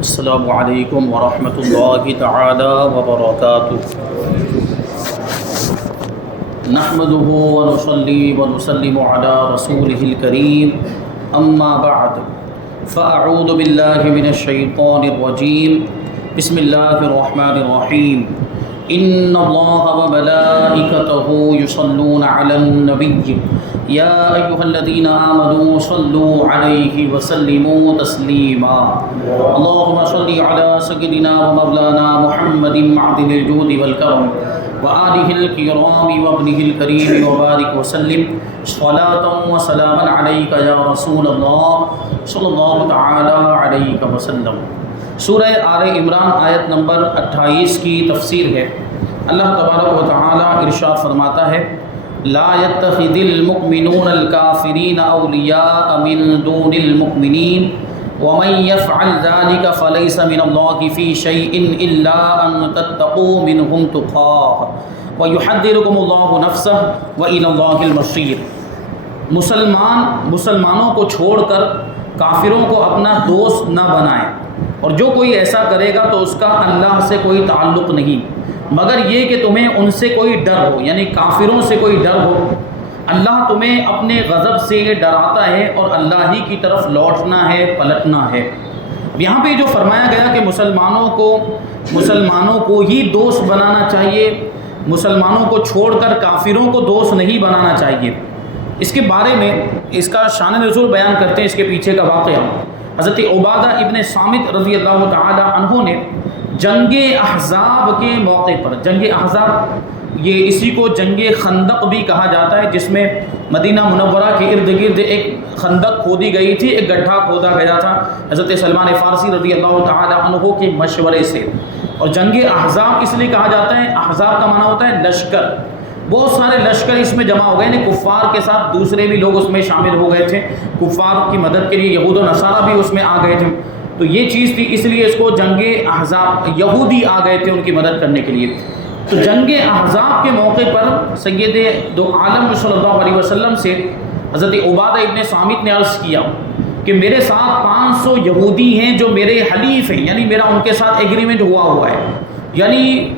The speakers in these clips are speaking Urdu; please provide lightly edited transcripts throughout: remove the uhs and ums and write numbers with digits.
السلام علیکم ورحمۃ اللہ تعالی وبرکاتہ۔ نحمده ونصلي ونسلم على رسوله الكريم اما بعد فاعوذ باللہ من الشیطان الرجیم بسم اللہ الرحمن الرحیم۔ ان اللہ وملائکتہ یصلون علی النبی یا ایھا الذین آمنوا صلوا علیہ وسلموا تسلیما۔ اللهم صل علی سیدنا ومولانا محمد معدن الجود والکرم وآلہ الکرام وابنہ الکریم وبارک وسلم صلاۃ وسلاما علیک یا رسول اللہ صلی اللہ تعالی علیہ وسلم۔ سورہ آل عمران آیت نمبر 28 کی تفسیر ہے۔ اللہ تبارک و تعالی ارشاد فرماتا ہے لا يتخذ المؤمنون الكافرين اولیاء من دون المؤمنین ومن يفعل ذلك فليس من الله في شيء الا ان تتقوا منهم تقاه ويحذركم الله نفسه والى الله المصير۔ مسلمانوں کو چھوڑ کر کافروں کو اپنا دوست نہ بنائیں، اور جو کوئی ایسا کرے گا تو اس کا اللہ سے کوئی تعلق نہیں مگر یہ کہ تمہیں ان سے کوئی ڈر ہو، یعنی کافروں سے کوئی ڈر ہو۔ اللہ تمہیں اپنے غضب سے ڈراتا ہے اور اللہ ہی کی طرف لوٹنا ہے، پلٹنا ہے۔ یہاں پہ جو فرمایا گیا کہ مسلمانوں کو ہی دوست بنانا چاہیے، مسلمانوں کو چھوڑ کر کافروں کو دوست نہیں بنانا چاہیے، اس کے بارے میں اس کا شان نزول بیان کرتے ہیں۔ اس کے پیچھے کا واقعہ حضرت عبادہ ابن صامت رضی اللہ تعالی عنہ نے جنگ احزاب کے موقع پر، جنگ احزاب یہ اسی کو جنگ خندق بھی کہا جاتا ہے، جس میں مدینہ منورہ کے ارد گرد ایک خندق کھودی گئی تھی، ایک گڈھا کھودا گیا تھا حضرت سلمان فارسی رضی اللہ تعالی عنہ کے مشورے سے۔ اور جنگ احزاب اس لیے کہا جاتا ہے، احزاب کا معنی ہوتا ہے لشکر، بہت سارے لشکر اس میں جمع ہو گئے، یعنی کفار کے ساتھ دوسرے بھی لوگ اس میں شامل ہو گئے تھے، کفار کی مدد کے لیے یہود و نصارہ بھی اس میں آ گئے تھے، تو یہ چیز تھی، اس لیے اس کو جنگ احزاب، یہودی آ گئے تھے ان کی مدد کرنے کے لیے۔ تو جنگ احزاب کے موقع پر سید دو عالم صلی اللہ علیہ وسلم سے حضرت عبادہ ابن صامت نے عرض کیا کہ میرے ساتھ 500 یہودی ہیں جو میرے حلیف ہیں، یعنی میرا ان کے ساتھ ایگریمنٹ ہوا ہے، یعنی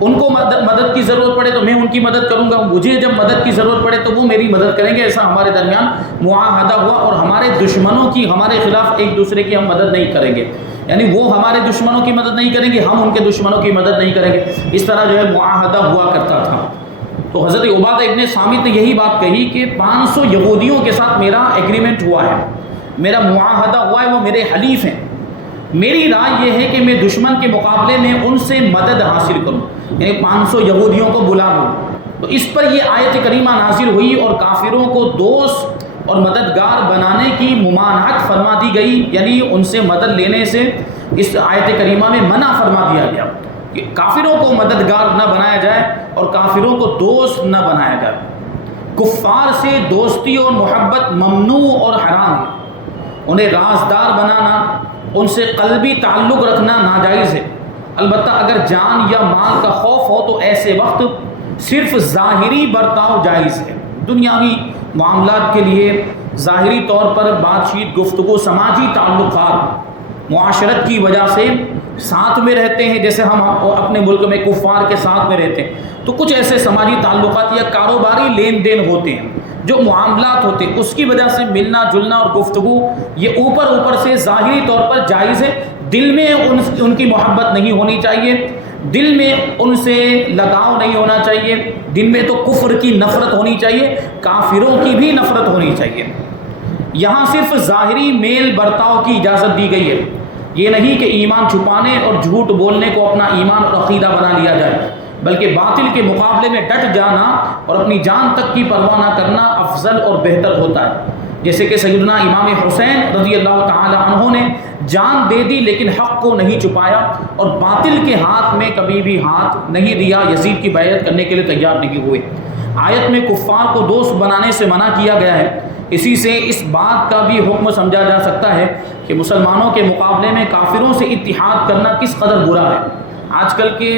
ان کو مدد کی ضرورت پڑے تو میں ان کی مدد کروں گا، مجھے جب مدد کی ضرورت پڑے تو وہ میری مدد کریں گے، ایسا ہمارے درمیان معاہدہ ہوا، اور ہمارے دشمنوں کی ہمارے خلاف ایک دوسرے کی ہم مدد نہیں کریں گے، یعنی وہ ہمارے دشمنوں کی مدد نہیں کریں گے، ہم ان کے دشمنوں کی مدد نہیں کریں گے، اس طرح جو ہے معاہدہ ہوا کرتا تھا۔ تو حضرت عبادہ ابن صامت نے یہی بات کہی کہ 500 یہودیوں کے ساتھ میرا ایگریمنٹ ہوا ہے، میرا معاہدہ ہوا ہے، وہ میرے حلیف ہیں، میری رائے یہ ہے کہ میں دشمن کے مقابلے میں ان سے مدد حاصل کروں، یعنی 500 یہودیوں کو بلا لوں۔ تو اس پر یہ آیت کریمہ نازل ہوئی اور کافروں کو دوست اور مددگار بنانے کی ممانعت فرما دی گئی، یعنی ان سے مدد لینے سے اس آیت کریمہ میں منع فرما دیا گیا کہ کافروں کو مددگار نہ بنایا جائے اور کافروں کو دوست نہ بنایا جائے۔ کفار سے دوستی اور محبت ممنوع اور حرام ہے، انہیں رازدار بنانا، ان سے قلبی تعلق رکھنا ناجائز ہے۔ البتہ اگر جان یا مال کا خوف ہو تو ایسے وقت صرف ظاہری برتاؤ جائز ہے، دنیاوی معاملات کے لیے ظاہری طور پر بات چیت، گفتگو، سماجی تعلقات معاشرت کی وجہ سے ساتھ میں رہتے ہیں، جیسے ہم اپنے ملک میں کفار کے ساتھ میں رہتے ہیں، تو کچھ ایسے سماجی تعلقات یا کاروباری لین دین ہوتے ہیں، جو معاملات ہوتے ہیں، اس کی وجہ سے ملنا جلنا اور گفتگو یہ اوپر سے ظاہری طور پر جائز ہے، دل میں ان کی محبت نہیں ہونی چاہیے، دل میں ان سے لگاؤ نہیں ہونا چاہیے، دل میں تو کفر کی نفرت ہونی چاہیے، کافروں کی بھی نفرت ہونی چاہیے۔ یہاں صرف ظاہری میل برتاؤ کی اجازت دی گئی ہے، یہ نہیں کہ ایمان چھپانے اور جھوٹ بولنے کو اپنا ایمان اور عقیدہ بنا لیا جائے، بلکہ باطل کے مقابلے میں ڈٹ جانا اور اپنی جان تک کی پرواہ نہ کرنا افضل اور بہتر ہوتا ہے۔ جیسے کہ سیدنا امام حسین رضی اللہ تعالی عنہ نے جان دے دی لیکن حق کو نہیں چھپایا، اور باطل کے ہاتھ میں کبھی بھی ہاتھ نہیں دیا، یزید کی بیعت کرنے کے لیے تیار نہیں ہوئے۔ آیت میں کفار کو دوست بنانے سے منع کیا گیا ہے، اسی سے اس بات کا بھی حکم سمجھا جا سکتا ہے کہ مسلمانوں کے مقابلے میں کافروں سے اتحاد کرنا کس قدر برا ہے۔ آج کل کے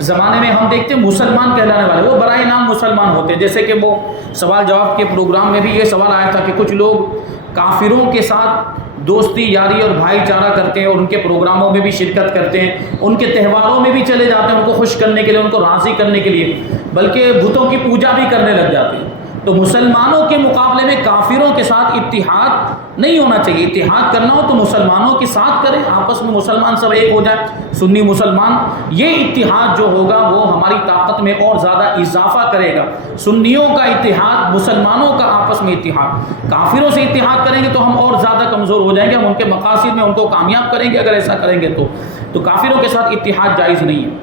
زمانے میں ہم دیکھتے ہیں مسلمان کہلانے والے وہ برائے نام مسلمان ہوتے ہیں، جیسے کہ وہ سوال جواب کے پروگرام میں بھی یہ سوال آیا تھا کہ کچھ لوگ کافروں کے ساتھ دوستی یاری اور بھائی چارہ کرتے ہیں اور ان کے پروگراموں میں بھی شرکت کرتے ہیں، ان کے تہواروں میں بھی چلے جاتے ہیں ان کو خوش کرنے کے لیے، ان کو راضی کرنے کے لیے، بلکہ بتوں کی پوجا بھی کرنے لگ جاتے ہیں۔ تو مسلمانوں کے مقابلے میں کافروں کے ساتھ اتحاد نہیں ہونا چاہیے۔ اتحاد کرنا ہو تو مسلمانوں کے ساتھ کریں، آپس میں مسلمان سب ایک ہو جائے، سنی مسلمان۔ یہ اتحاد جو ہوگا وہ ہماری طاقت میں اور زیادہ اضافہ کرے گا۔ سنیوں کا اتحاد، مسلمانوں کا آپس میں اتحاد۔ کافروں سے اتحاد کریں گے تو ہم اور زیادہ کمزور ہو جائیں گے، ہم ان کے مقاصد میں ان کو کامیاب کریں گے اگر ایسا کریں گے تو کافروں کے ساتھ اتحاد جائز نہیں ہے۔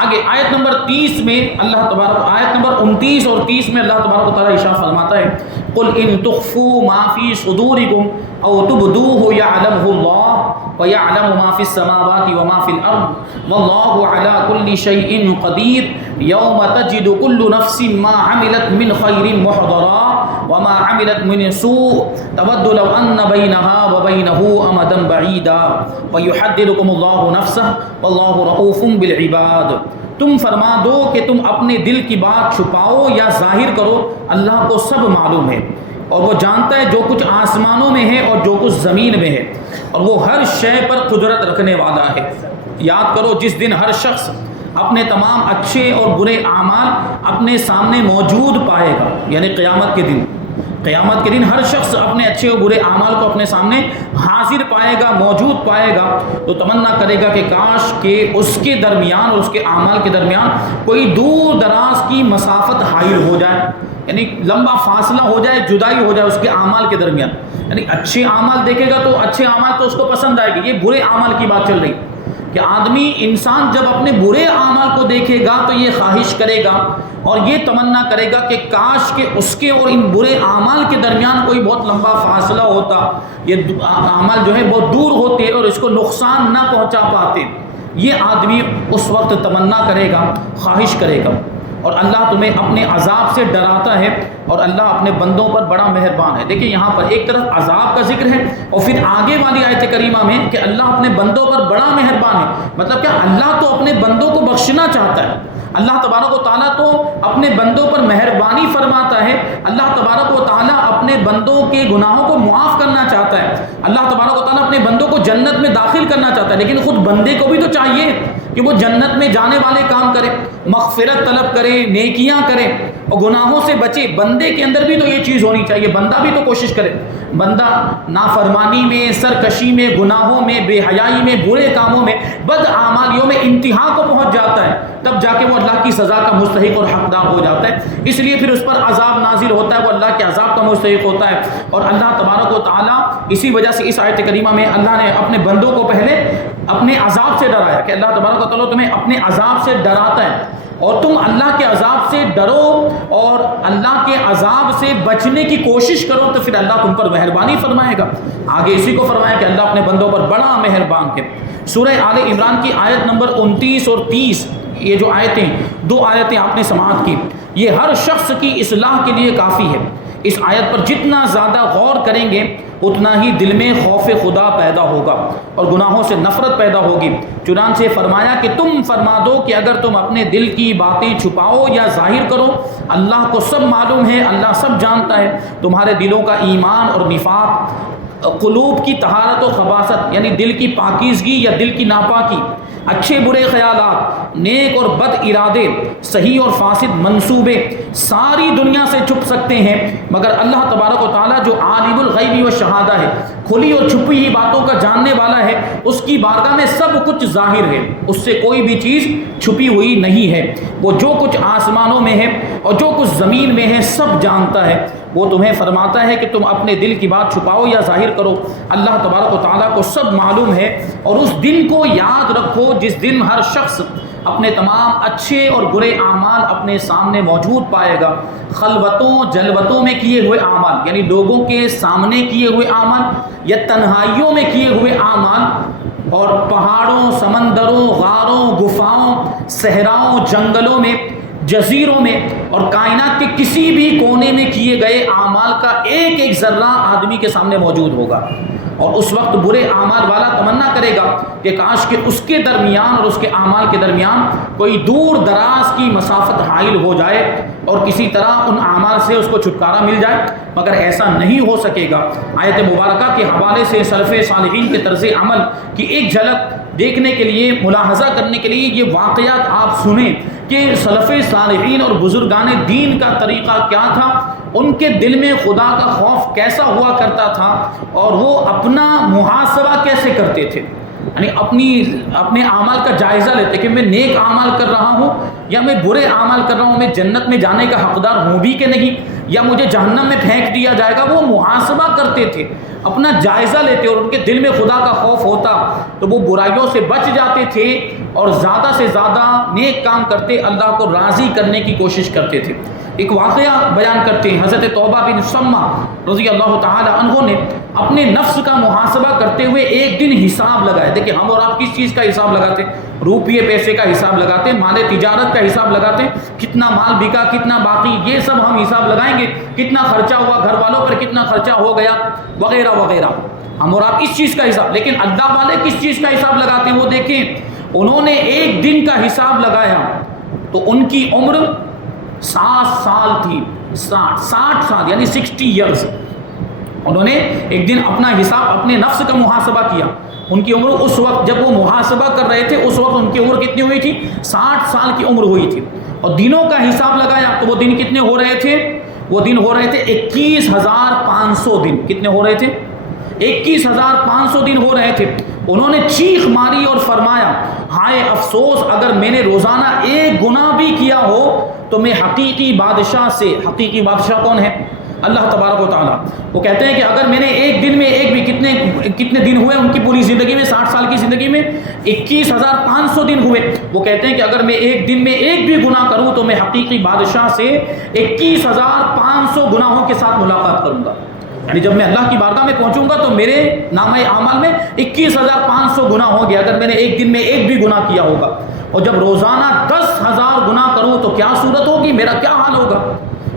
آگے آیت نمبر 30 میں اللہ تبارک، آیت نمبر 29 اور 30 میں اللہ تبارک و تعالیٰ ارشاد فرماتا ہے قُلْ إِن تُخْفُوا مَا فِي صُدُورِكُمْ أَوْ تُبْدُوهُ يَعْلَمْهُ اللَّهُ وَيَعْلَمُ مَا فِي السَّمَاوَاتِ وَمَا فِي الْأَرْضِ وَاللَّهُ عَلَى كُلِّ شَيْءٍ قَدِيرٌ يَوْمَ تَجِدُ كُلُّ نَفْسٍ مَا عَمِلَتْ مِنْ خَيْرٍ مُحْضَرًا وَمَا عَمِلَتْ مِنْ سُوءٍ تَوَدُّ لَوْ أَنَّ بَيْنَهَا وَبَيْنَهُ أَمَدًا بَعِيدًا وَيُحَذِّرُكُمُ اللَّهُ نَفْسَهُ وَاللَّهُ رَءُوفٌ بِالْعِبَادِ۔ تم فرما دو کہ تم اپنے دل کی بات چھپاؤ یا ظاہر کرو، اللہ کو سب معلوم ہے، اور وہ جانتا ہے جو کچھ آسمانوں میں ہے اور جو کچھ زمین میں ہے، اور وہ ہر شے پر قدرت رکھنے والا ہے۔ یاد کرو جس دن ہر شخص اپنے تمام اچھے اور برے اعمال اپنے سامنے موجود پائے گا، یعنی قیامت کے دن، قیامت کے دن ہر شخص اپنے اچھے اور برے اعمال کو اپنے سامنے حاضر پائے گا، موجود پائے گا، تو تمنا کرے گا کہ کاش کہ اس کے درمیان اور اس کے اعمال کے درمیان کوئی دور دراز کی مسافت حائل ہو جائے، یعنی لمبا فاصلہ ہو جائے، جدائی ہو جائے اس کے اعمال کے درمیان۔ یعنی اچھے اعمال دیکھے گا تو اچھے اعمال تو اس کو پسند آئے گی، یہ برے اعمال کی بات چل رہی کہ آدمی انسان جب اپنے برے اعمال کو دیکھے گا تو یہ خواہش کرے گا اور یہ تمنا کرے گا کہ کاش کہ اس کے اور ان برے اعمال کے درمیان کوئی بہت لمبا فاصلہ ہوتا، یہ اعمال جو ہے بہت دور ہوتے اور اس کو نقصان نہ پہنچا پاتے۔ یہ آدمی اس وقت تمنا کرے گا، خواہش کرے گا، اور اللہ تمہیں اپنے عذاب سے ڈراتا ہے، اور اللہ اپنے بندوں پر بڑا مہربان ہے۔ دیکھیں یہاں پر ایک طرف عذاب کا ذکر ہے اور پھر آگے والی آیت کریمہ میں کہ اللہ اپنے بندوں پر بڑا مہربان ہے، مطلب کیا؟ اللہ تو اپنے بندوں کو بخشنا چاہتا ہے، اللہ تبارک و تعالیٰ تو اپنے بندوں پر مہربانی فرماتا ہے، اللہ تبارک و تعالیٰ اپنے بندوں کے گناہوں کو معاف کرنا چاہتا ہے، اللہ تبارک و تعالیٰ اپنے بندوں کو جنت میں داخل کرنا چاہتا ہے، لیکن خود بندے کو بھی تو چاہیے کہ وہ جنت میں جانے والے کام کرے، مغفرت طلب کرے، نیکیاں کرے اور گناہوں سے بچے۔ بندے کے اندر بھی تو یہ چیز ہونی چاہیے، بندہ بھی تو کوشش کرے۔ بندہ نافرمانی میں، سرکشی میں، گناہوں میں، بے حیائی میں، برے کاموں میں، بد اعمالیوں میں انتہا کو پہنچ جاتا ہے، تب جا کے وہ اللہ کی سزا کا مستحق اور حقدار ہو جاتا ہے، اس لیے پھر اس پر عذاب نازل ہوتا ہے، وہ اللہ کے عذاب کا مستحق ہوتا ہے۔ اور اللہ تبارک و تعالیٰ اسی وجہ سے اس آیت کریمہ میں اللہ نے اپنے بندوں کو پہلے اپنے عذاب سے ڈرایا کہ اللہ تبارک و تعالیٰ تمہیں اپنے عذاب سے ڈراتا ہے، اور تم اللہ کے عذاب سے ڈرو اور اللہ کے عذاب سے بچنے کی کوشش کرو تو پھر اللہ تم پر مہربانی فرمائے گا۔ آگے اسی کو فرمایا کہ اللہ اپنے بندوں پر بڑا مہربان ہے۔ سورہ آل عمران کی آیت نمبر 29 اور 30، یہ جو آیتیں، دو آیتیں آپ نے سماعت کی، یہ ہر شخص کی اصلاح کے لیے کافی ہے۔ اس آیت پر جتنا زیادہ غور کریں گے اتنا ہی دل میں خوف خدا پیدا ہوگا اور گناہوں سے نفرت پیدا ہوگی۔ چنانچہ فرمایا کہ تم فرما دو کہ اگر تم اپنے دل کی باتیں چھپاؤ یا ظاہر کرو، اللہ کو سب معلوم ہے، اللہ سب جانتا ہے۔ تمہارے دلوں کا ایمان اور نفاق، قلوب کی طہارت و خباثت یعنی دل کی پاکیزگی یا دل کی ناپاکی، اچھے برے خیالات، نیک اور بد ارادے، صحیح اور فاسد منصوبے ساری دنیا سے چھپ سکتے ہیں، مگر اللہ تبارک و تعالیٰ جو عالم الغیب و شہادہ ہے، کھلی اور چھپی ہوئی باتوں کا جاننے والا ہے، اس کی بارگاہ میں سب کچھ ظاہر ہے، اس سے کوئی بھی چیز چھپی ہوئی نہیں ہے۔ وہ جو کچھ آسمانوں میں ہے اور جو کچھ زمین میں ہے سب جانتا ہے۔ وہ تمہیں فرماتا ہے کہ تم اپنے دل کی بات چھپاؤ یا ظاہر کرو، اللہ تبارک و تعالیٰ کو سب معلوم ہے۔ اور اس دن کو یاد رکھو جس دن ہر شخص اپنے تمام اچھے اور برے اعمال اپنے سامنے موجود پائے گا، خلوتوں جلوتوں میں کیے ہوئے اعمال یعنی لوگوں کے سامنے کیے ہوئے اعمال یا تنہائیوں میں کیے ہوئے اعمال، اور پہاڑوں، سمندروں، غاروں، گفاؤں، صحراؤں، جنگلوں میں، جزیروں میں اور کائنات کے کسی بھی کونے میں کیے گئے اعمال کا ایک ایک ذرہ آدمی کے سامنے موجود ہوگا۔ اور اس وقت برے اعمال والا تمنا کرے گا کہ کاش کہ اس کے درمیان اور اس کے اعمال کے درمیان کوئی دور دراز کی مسافت حائل ہو جائے اور کسی طرح ان اعمال سے اس کو چھٹکارا مل جائے، مگر ایسا نہیں ہو سکے گا۔ آیت مبارکہ کے حوالے سے سلف صالحین کے طرز عمل کی ایک جھلک دیکھنے کے لیے، ملاحظہ کرنے کے لیے یہ واقعات آپ سنیں کہ سلف صالحین اور بزرگان دین کا طریقہ کیا تھا، ان کے دل میں خدا کا خوف کیسا ہوا کرتا تھا، اور وہ اپنا محاسبہ کیسے کرتے تھے، یعنی اپنے اعمال کا جائزہ لیتے کہ میں نیک اعمال کر رہا ہوں یا میں برے اعمال کر رہا ہوں، میں جنت میں جانے کا حقدار ہوں بھی کہ نہیں، یا مجھے جہنم میں پھینک دیا جائے گا۔ وہ محاسبہ کرتے تھے، اپنا جائزہ لیتے، اور ان کے دل میں خدا کا خوف ہوتا تو وہ برائیوں سے بچ جاتے تھے اور زیادہ سے زیادہ نیک کام کرتے، اللہ کو راضی کرنے کی کوشش کرتے تھے۔ ایک واقعہ بیان کرتے ہیں، حضرت توبہ بن سمہ رضی اللہ تعالی عنہ نے اپنے نفس کا محاسبہ کرتے ہوئے ایک دن حساب لگایا۔ دیکھیں ہم اور آپ کس چیز کا حساب لگاتے ہیں؟ روپیے پیسے کا حساب لگاتے، مال تجارت کا حساب لگاتے، کتنا مال بکا کتنا باقی، یہ سب ہم حساب لگائیں گے، کتنا خرچہ ہوا گھر والوں پر، کتنا خرچہ ہو گیا وغیرہ وغیرہ، ہم اور آپ اس چیز کا حساب۔ لیکن اللہ والے کس چیز کا حساب لگاتے ہیں؟ وہ دیکھیں انہوں نے ایک دن کا حساب لگایا تو ان کی عمر 60 سال تھی، 60 سال یعنی 60 ایئرز۔ انہوں نے ایک دن اپنا حساب، اپنے نفس کا محاسبہ کیا۔ ان کی عمر اس وقت جب وہ محاسبہ کر رہے تھے اس وقت ان کی عمر کتنی ہوئی تھی؟ 60 سال کی عمر ہوئی تھی۔ اور دنوں کا حساب لگایا تو وہ دن کتنے ہو رہے تھے؟ وہ دن ہو رہے تھے 21,500 دن۔ کتنے ہو رہے تھے؟ 21,500 دن ہو رہے تھے۔ انہوں نے چیخ ماری اور فرمایا ہائے افسوس، اگر میں نے روزانہ ایک گناہ بھی کیا ہو تو میں حقیقی بادشاہ سے، حقیقی بادشاہ کون ہے؟ اللہ تبارک و تعالیٰ۔ وہ کہتے ہیں کہ اگر میں نے ایک دن میں ایک بھی کتنے دن ہوئے ان کی پوری زندگی میں، 60 سال کی زندگی میں 21,500 دن ہوئے۔ وہ کہتے ہیں کہ اگر میں ایک دن میں ایک بھی گناہ کروں تو میں حقیقی بادشاہ سے 21,500 گناہوں کے ساتھ ملاقات کروں گا، یعنی جب میں اللہ کی بارگاہ میں پہنچوں گا تو میرے نامہ اعمال میں 21,500 گناہ ہوں گے اگر میں نے ایک دن میں ایک بھی گناہ کیا ہوگا۔ اور جب روزانہ 10,000 گناہ کروں تو کیا صورت ہوگی، میرا کیا حال ہوگا۔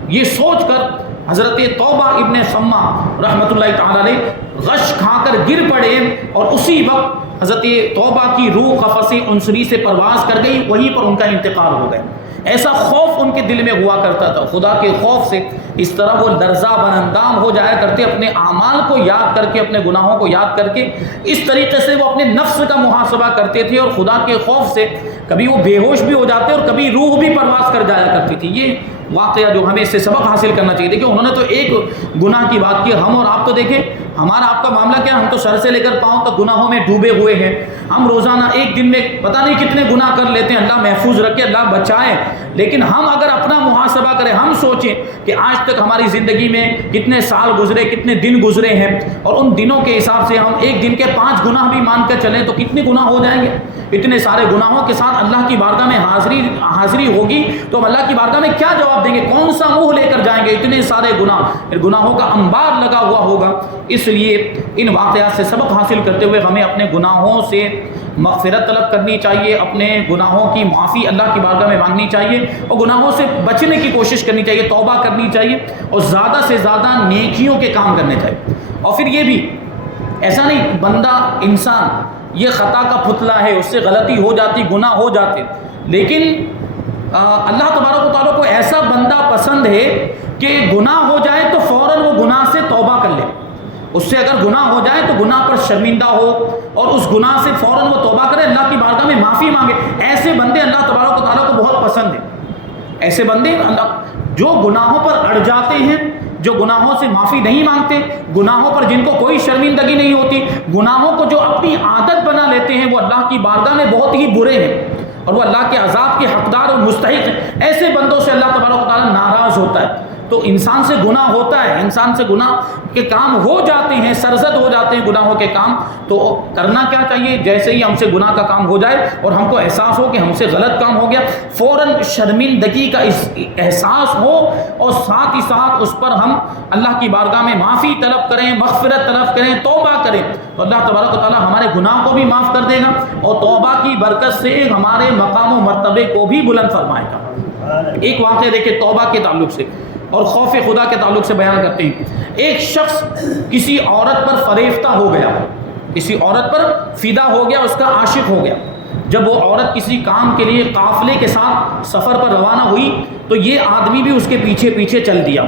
یہ سوچ کر حضرت توبہ ابن سمہ رحمۃ اللہ تعالی علیہ غش کھا کر گر پڑے، اور اسی وقت حضرت توبہ کی روح قفس عنصری سے پرواز کر گئی، وہیں پر ان کا انتقال ہو گیا۔ ایسا خوف ان کے دل میں ہوا کرتا تھا، خدا کے خوف سے اس طرح وہ لرزہ بر اندام ہو جایا کرتے، اپنے اعمال کو یاد کر کے، اپنے گناہوں کو یاد کر کے اس طریقے سے وہ اپنے نفس کا محاسبہ کرتے تھے، اور خدا کے خوف سے کبھی وہ بے ہوش بھی ہو جاتے اور کبھی روح بھی پرواز کر جایا کرتی تھی۔ یہ واقعہ جو ہمیں اس سے سبق حاصل کرنا چاہیے۔ دیکھیں انہوں نے تو ایک گناہ کی بات کی، ہم اور آپ تو دیکھیں ہمارا آپ کا معاملہ کیا، ہم تو سر سے لے کر پاؤں تک گناہوں میں ڈوبے ہوئے ہیں۔ ہم روزانہ ایک دن میں پتہ نہیں کتنے گناہ کر لیتے ہیں، اللہ محفوظ رکھے، اللہ بچائے۔ لیکن ہم اگر اپنا محاسبہ کریں، ہم سوچیں کہ آج تک ہماری زندگی میں کتنے سال گزرے، کتنے دن گزرے ہیں، اور ان دنوں کے حساب سے ہم ایک دن کے 5 گناہ بھی مان کر چلیں تو کتنے گناہ ہو جائیں گے۔ اتنے سارے گناہوں کے ساتھ اللہ کی بارگاہ میں حاضری ہوگی تو ہم اللہ کی بارگاہ میں کیا جواب دیں گے، کون سا منہ لے کر جائیں گے؟ اتنے سارے گناہوں کا انبار لگا ہوا ہوگا۔ اس لیے ان واقعات سے سبق حاصل کرتے ہوئے ہمیں اپنے گناہوں سے مغفرت طلب کرنی چاہیے، اپنے گناہوں کی معافی اللہ کی بارگاہ میں مانگنی چاہیے، اور گناہوں سے بچنے کی کوشش کرنی چاہیے، توبہ کرنی چاہیے، اور زیادہ سے زیادہ نیکیوں کے کام کرنے چاہیے۔ اور پھر یہ بھی ایسا نہیں بندہ انسان یہ خطا کا پتلا ہے، اس سے غلطی ہو جاتی، گناہ ہو جاتے، لیکن اللہ تبارک و تعالیٰ کو ایسا بندہ پسند ہے کہ گناہ ہو جائے تو فوراً وہ گناہ سے توبہ کر لے، اس سے اگر گناہ ہو جائے تو گناہ پر شرمندہ ہو اور اس گناہ سے فوراً وہ توبہ کرے، اللہ کی بارگاہ میں معافی مانگے۔ ایسے بندے اللہ تبارک و تعالیٰ کو بہت پسند ہیں۔ ایسے بندے جو گناہوں پر اڑ جاتے ہیں، جو گناہوں سے معافی نہیں مانگتے، گناہوں پر جن کو کوئی شرمندگی نہیں ہوتی، گناہوں کو جو اپنی عادت بنا لیتے ہیں، وہ اللہ کی بارگاہ میں بہت ہی برے ہیں اور وہ اللہ کے عذاب کے حقدار اور مستحق ہیں۔ ایسے بندوں سے اللہ تبارک و تعالیٰ ناراض ہوتا ہے۔ تو انسان سے گناہ ہوتا ہے، انسان سے گناہ کے کام ہو جاتے ہیں، سرزد ہو جاتے ہیں گناہوں کے کام، تو کرنا کیا چاہیے؟ جیسے ہی ہم سے گناہ کا کام ہو جائے اور ہم کو احساس ہو کہ ہم سے غلط کام ہو گیا، فوراً شرمندگی کا احساس ہو اور ساتھ ہی ساتھ اس پر ہم اللہ کی بارگاہ میں معافی طلب کریں، مغفرت طلب کریں، توبہ کریں، تو اللہ تبارک و تعالیٰ ہمارے گناہ کو بھی معاف کر دے گا اور توبہ کی برکت سے ہمارے مقام و مرتبے کو بھی بلند فرمائے گا۔ ایک واقعہ دیکھیں توبہ کے تعلق سے اور خوف خدا کے تعلق سے بیان کرتے ہیں۔ ایک شخص کسی عورت پر فریفتہ ہو گیا، کسی عورت پر فدا ہو گیا، اس کا عاشق ہو گیا. جب وہ عورت کسی کام کے لیے قافلے کے ساتھ سفر پر روانہ ہوئی تو یہ آدمی بھی اس کے پیچھے پیچھے چل دیا.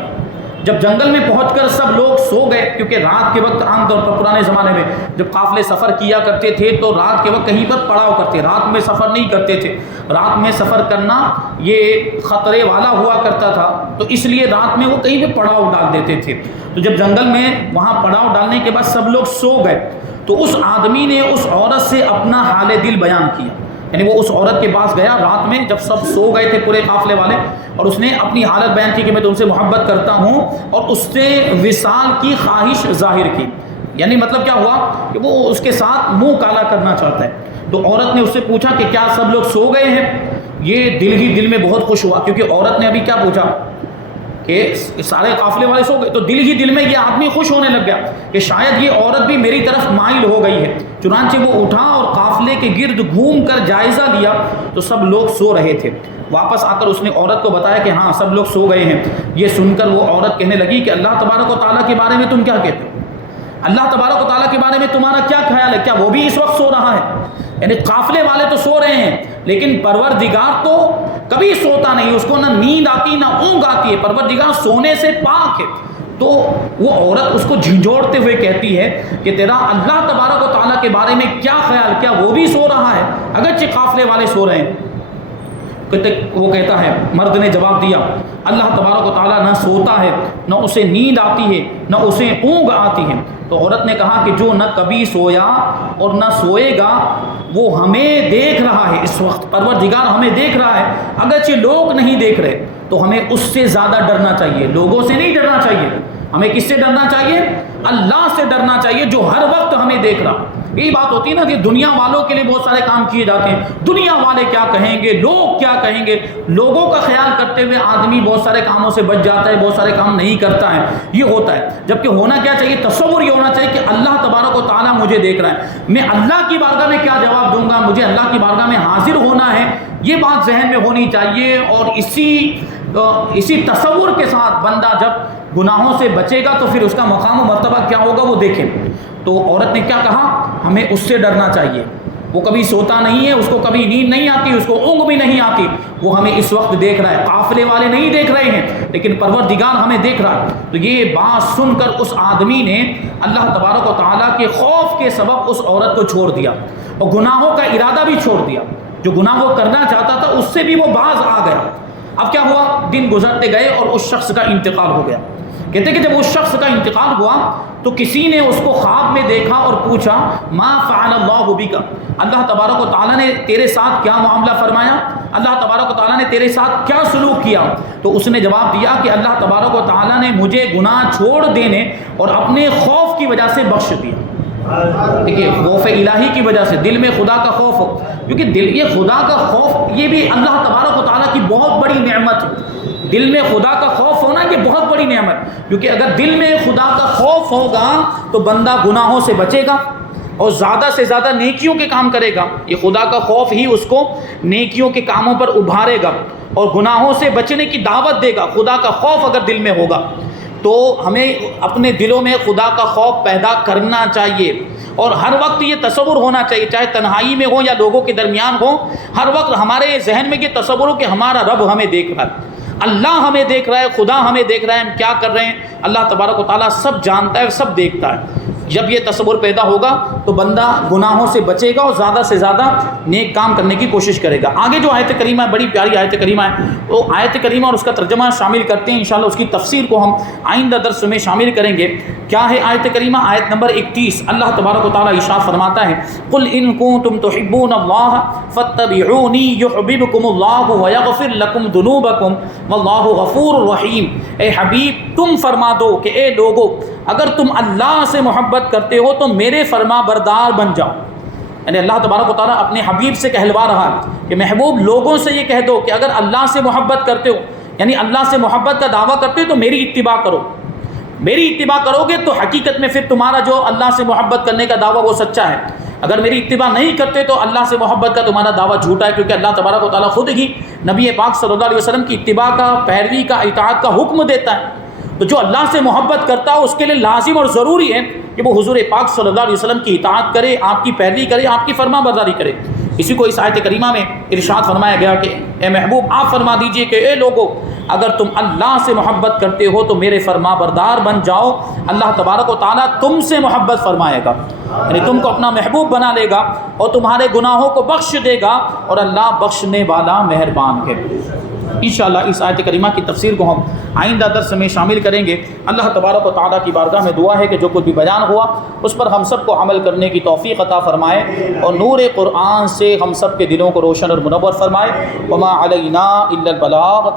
جب جنگل میں پہنچ کر سب لوگ سو گئے، کیونکہ رات کے وقت عام طور پر پرانے زمانے میں جب قافلے سفر کیا کرتے تھے تو رات کے وقت کہیں پر پڑاؤ کرتے، رات میں سفر نہیں کرتے تھے. رات میں سفر کرنا یہ خطرے والا ہوا کرتا تھا، تو اس لیے رات میں وہ کہیں پہ پڑاؤ ڈال دیتے تھے. تو جب جنگل میں وہاں پڑاؤ ڈالنے کے بعد سب لوگ سو گئے تو اس آدمی نے اس عورت سے اپنا حال دل بیان کیا. یعنی وہ اس عورت کے پاس گیا رات میں جب سب سو گئے تھے پورے قافلے والے، اور اس نے اپنی حالت بیان کی کہ میں تو ان سے محبت کرتا ہوں، اور اس سے وصال کی خواہش ظاہر کی. یعنی مطلب کیا ہوا کہ وہ اس کے ساتھ منہ کالا کرنا چاہتا ہے. تو عورت نے اس سے پوچھا کہ کیا سب لوگ سو گئے ہیں؟ یہ دل ہی دل میں بہت خوش ہوا، کیونکہ عورت نے ابھی کیا پوچھا کہ سارے قافلے والے سو گئے، تو دل ہی دل میں یہ آدمی خوش ہونے لگ گیا کہ شاید یہ عورت بھی میری طرف مائل ہو گئی ہے. چنانچہ وہ اٹھا اور قافلے کے گرد گھوم کر جائزہ لیا تو سب لوگ سو رہے تھے. واپس آ کر اس نے عورت کو بتایا کہ ہاں سب لوگ سو گئے ہیں. یہ سن کر وہ عورت کہنے لگی کہ اللہ تبارک و تعالیٰ کے بارے میں تم کیا کہتے ہو؟ اللہ تبارک و تعالیٰ کے بارے میں تمہارا کیا خیال ہے؟ کیا وہ بھی اس وقت سو رہا ہے؟ یعنی قافلے والے تو سو رہے ہیں لیکن پروردگار تو کبھی سوتا نہیں، اس کو نہ نیند آتی نہ اونگ آتی ہے، پروردگار سونے سے پاک ہے. تو وہ عورت اس کو جھنجھوڑتے ہوئے کہتی ہے کہ تیرا اللہ تبارک و تعالیٰ کے بارے میں کیا خیال، کیا وہ بھی سو رہا ہے اگرچہ قافلے والے سو رہے ہیں؟ وہ کہتا ہے، مرد نے جواب دیا، اللہ تبارک و تعالیٰ نہ سوتا ہے، نہ اسے نیند آتی ہے، نہ اسے اونگ آتی ہے. تو عورت نے کہا کہ جو نہ کبھی سویا اور نہ سوئے گا وہ ہمیں دیکھ رہا ہے اس وقت. پروردگار ہمیں دیکھ رہا ہے، اگرچہ لوگ نہیں دیکھ رہے. تو ہمیں اس سے زیادہ ڈرنا چاہیے، لوگوں سے نہیں ڈرنا چاہیے. ہمیں کس سے ڈرنا چاہیے؟ اللہ سے ڈرنا چاہیے جو ہر وقت ہمیں دیکھ رہا. یہی بات ہوتی ہے نا کہ دنیا والوں کے لیے بہت سارے کام کیے جاتے ہیں، دنیا والے کیا کہیں گے، لوگ کیا کہیں گے، لوگوں کا خیال کرتے ہوئے آدمی بہت سارے کاموں سے بچ جاتا ہے، بہت سارے کام نہیں کرتا ہے. یہ ہوتا ہے. جبکہ ہونا کیا چاہیے؟ تصور یہ ہونا چاہیے کہ اللہ تبارک و تعالیٰ مجھے دیکھ رہا ہے، میں اللہ کی بارگاہ میں کیا جواب دوں گا، مجھے اللہ کی بارگاہ میں حاضر ہونا ہے. یہ بات ذہن میں ہونی چاہیے. اور اسی تصور کے ساتھ بندہ جب گناہوں سے بچے گا تو پھر اس کا مقام و مرتبہ کیا ہوگا وہ دیکھیں. تو عورت نے کیا کہا؟ ہمیں اس سے ڈرنا چاہیے. وہ کبھی سوتا نہیں ہے، اس کو کبھی نیند نہیں آتی، اس کو اونگ بھی نہیں آتی. وہ ہمیں اس وقت دیکھ رہا ہے. قافلے والے نہیں دیکھ رہے ہیں لیکن پروردگار ہمیں دیکھ رہا ہے. تو یہ بات سن کر اس آدمی نے اللہ تبارک و تعالیٰ کے خوف کے سبب اس عورت کو چھوڑ دیا اور گناہوں کا ارادہ بھی چھوڑ دیا. جو گناہ وہ کرنا چاہتا تھا اس سے بھی وہ باز آ گیا. اب کیا ہوا؟ دن گزرتے گئے اور اس شخص کا انتقال ہو گیا. کہتے کہ جب اس شخص کا انتقال ہوا تو کسی نے اس کو خواب میں دیکھا اور پوچھا ما فعل اللہ بک، اللہ تبارک و تعالیٰ نے تیرے ساتھ کیا معاملہ فرمایا، اللہ تبارک و تعالیٰ نے تیرے ساتھ کیا سلوک کیا؟ تو اس نے جواب دیا کہ اللہ تبارک و تعالیٰ نے مجھے گناہ چھوڑ دینے اور اپنے خوف کی وجہ سے بخش دیا. دیکھیے خوف الہی کی وجہ سے، دل میں خدا کا خوف ہو، کیونکہ یہ خدا کا خوف یہ بھی اللہ تبارک و تعالیٰ کی بہت بڑی نعمت ہے. دل میں خدا کا خوف ہونا یہ بہت بڑی نعمت، کیونکہ اگر دل میں خدا کا خوف ہوگا تو بندہ گناہوں سے بچے گا اور زیادہ سے زیادہ نیکیوں کے کام کرے گا. یہ خدا کا خوف ہی اس کو نیکیوں کے کاموں پر ابھارے گا اور گناہوں سے بچنے کی دعوت دے گا. خدا کا خوف اگر دل میں ہوگا تو ہمیں اپنے دلوں میں خدا کا خوف پیدا کرنا چاہیے. اور ہر وقت یہ تصور ہونا چاہیے، چاہے تنہائی میں ہو یا لوگوں کے درمیان ہو، ہر وقت ہمارے ذہن میں یہ تصور ہو کہ ہمارا رب ہمیں دیکھ رہا ہے، اللہ ہمیں دیکھ رہا ہے، خدا ہمیں دیکھ رہا ہے، ہم کیا کر رہے ہیں. اللہ تبارک و تعالیٰ سب جانتا ہے، سب دیکھتا ہے. جب یہ تصور پیدا ہوگا تو بندہ گناہوں سے بچے گا اور زیادہ سے زیادہ نیک کام کرنے کی کوشش کرے گا. آگے جو آیت کریمہ ہے، بڑی پیاری آیت کریمہ ہے، وہ آیت کریمہ اور اس کا ترجمہ شامل کرتے ہیں. انشاءاللہ اس کی تفسیر کو ہم آئندہ درس میں شامل کریں گے. کیا ہے آیت کریمہ؟ آیت نمبر 31. اللہ تبارک و تعالیٰ ارشاد فرماتا ہے، قل ان کنتم تحبون اللہ فاتبعونی یحببکم اللہ ویغفر لکم ذنوبکم واللہ غفور رحیم. اے حبیب تم فرما دو کہ اے لوگو اگر تم اللہ سے محبت کرتے ہو تو میرے فرما بردار بن جاؤ. یعنی اللہ تبارک و تعالیٰ اپنے حبیب سے کہلوا رہا ہے کہ محبوب لوگوں سے یہ کہہ دو کہ اگر اللہ سے محبت کرتے ہو، یعنی اللہ سے محبت کا دعویٰ کرتے ہو تو میری اتباع کرو. میری اتباع کرو گے تو حقیقت میں پھر تمہارا جو اللہ سے محبت کرنے کا دعویٰ وہ سچا ہے. اگر میری اتباع نہیں کرتے تو اللہ سے محبت کا تمہارا دعویٰ جھوٹا ہے، کیونکہ اللہ تبارک و تعالیٰ خود ہی نبی پاک صلی اللہ علیہ وسلم کی اتباع کا، پیروی کا، اطاعت کا حکم دیتا ہے. تو جو اللہ سے محبت کرتا ہے اس کے لیے لازم اور ضروری ہے کہ وہ حضور پاک صلی اللہ علیہ وسلم کی اطاعت کرے، آپ کی پیروی کرے، آپ کی فرما برداری کرے۔ اسی کو اس آیت کریمہ میں ارشاد فرمایا گیا کہ اے محبوب آپ فرما دیجئے کہ اے لوگو اگر تم اللہ سے محبت کرتے ہو تو میرے فرما بردار بن جاؤ، اللہ تبارک و تعالیٰ تم سے محبت فرمائے گا، یعنی تم کو اپنا محبوب بنا لے گا اور تمہارے گناہوں کو بخش دے گا، اور اللہ بخشنے والا مہربان ہے۔ انشاءاللہ اس آیت کریمہ کی تفسیر کو ہم آئندہ درس میں شامل کریں گے۔ اللہ تبارک و تعالیٰ کی بارگاہ میں دعا ہے کہ جو کچھ بھی بیان ہوا اس پر ہم سب کو عمل کرنے کی توفیق عطا فرمائے اور نور قرآن سے ہم سب کے دلوں کو روشن اور منور فرمائے۔ وما علینا الا البلاغ۔